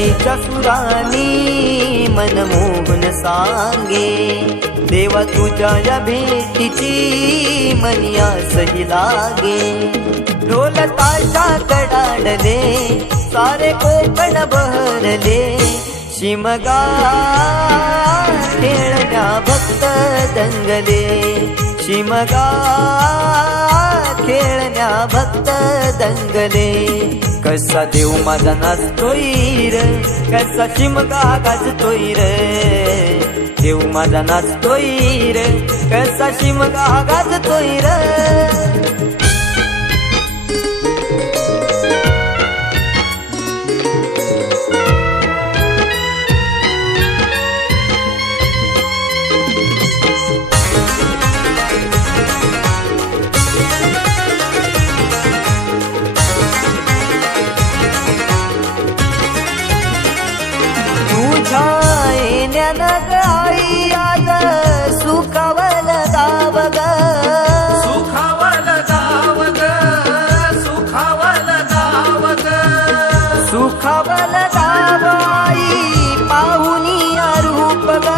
सनईच्या सुरानी मनमोहन सांगे, देवा तुझ्या या भेटीची मनी आसही लागे. ढोल ताशा कडाडले सारे कोकण बहरले, शिमगा खेळण्या भक्त दंगले, शिमगा खेळण्या भक्त दंगले. कसा देव माझा नाचतोय र, कसा शिमगा गाजतोय र, देव माझा नाचतोय र, कसा शिमगा गाजतोय र. आई आज सुखावल दाव ग, सुखावल दाव ग, सुखावल दाव ग, सुखावल दाव आई पाहुनिया रूप ग,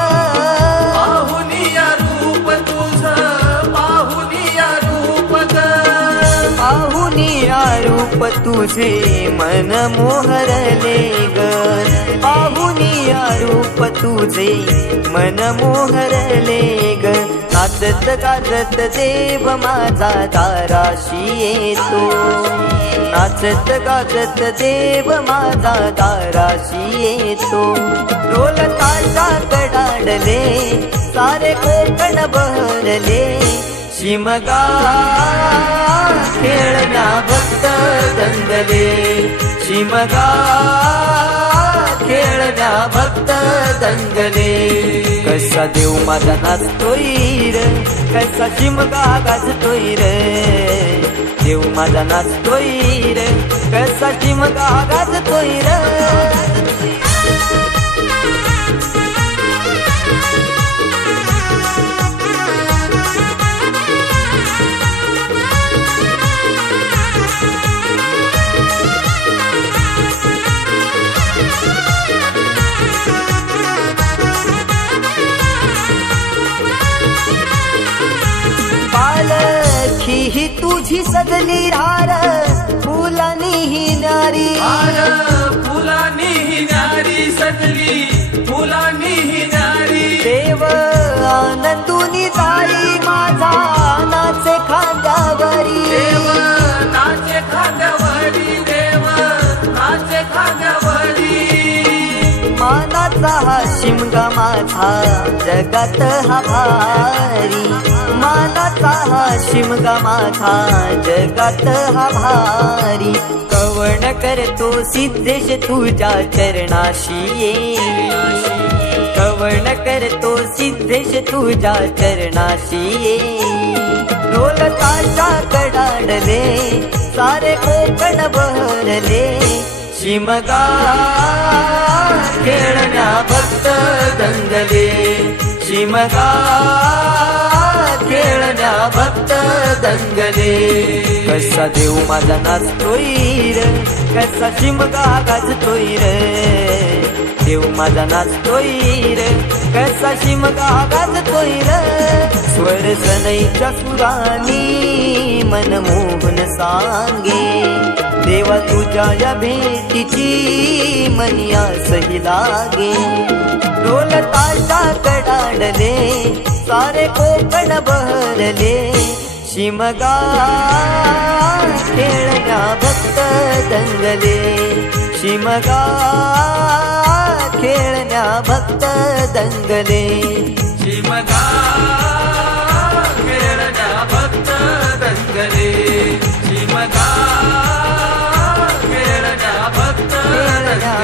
पाहुनिया रूप तुझ, पाहुनिया रूप ग, पाहुनिया रूप तुझे मन मोहरले ग, पाहुनिया रूप तुझे मन मोहरले ग. नाचत गाजत देव माझा दाराशी येतो, नाचत गाजत देव माझा दाराशी येतो. ढोल ताशा कडाडले सारे कोकण बहरले, शिमगा खेळण्या भक्त दंगले, शिमगा खेळण्या भक्त दंगले. कसा देव माझा नाचतोय र, कसा शिमगा गाजतोय र, देव माझा नाचतोय र, कसा शिमगा गाजतोय र. पालखी ही तुझी सजली रार, फुलानी ही नारी, फुलानी ही नारी सजली, फुलानी ही नारी. देव आनंदुनी जाई माझा नाचे खांद्यावरी, देव नाचे खांद्यावरी, देव नाचे खांद्यावरी. मानाचा हा शिमगा माझा जगात हा भारी, मानाचा हा शिमगा माझा जगात हा भारी. कवण करतो सिद्धेश तुझ्या चरणाशी ये, कवण करतो सिद्धेश तुझ्या चरणाशी ये. ढोल ताशा कडाडले सारे कोकण बहरले, शिमगा खेळण्या भक्त दंगले, शिमगा खेळण्या भक्त दंगले. कसा देव माझा नाचतोय र, कसा शिमगा गाजतोय र, देव माझा नाचतोय र, कसा शिमगा गाजतोय र. स्वर सनईच्या सुरानी मनमोहन सांगे, देवा तुझ्या या भेटीची मनी आसही लागे. ढोल ताशा कडाडले सारे कोकण बहरले, शिमगा खेळण्या भक्त दंगले, शिमगा खेळण्या भक्त दंगले, शिमगा खेळण्या भक्त दंगले, शिमगा खेळण्या भक्त दंगले.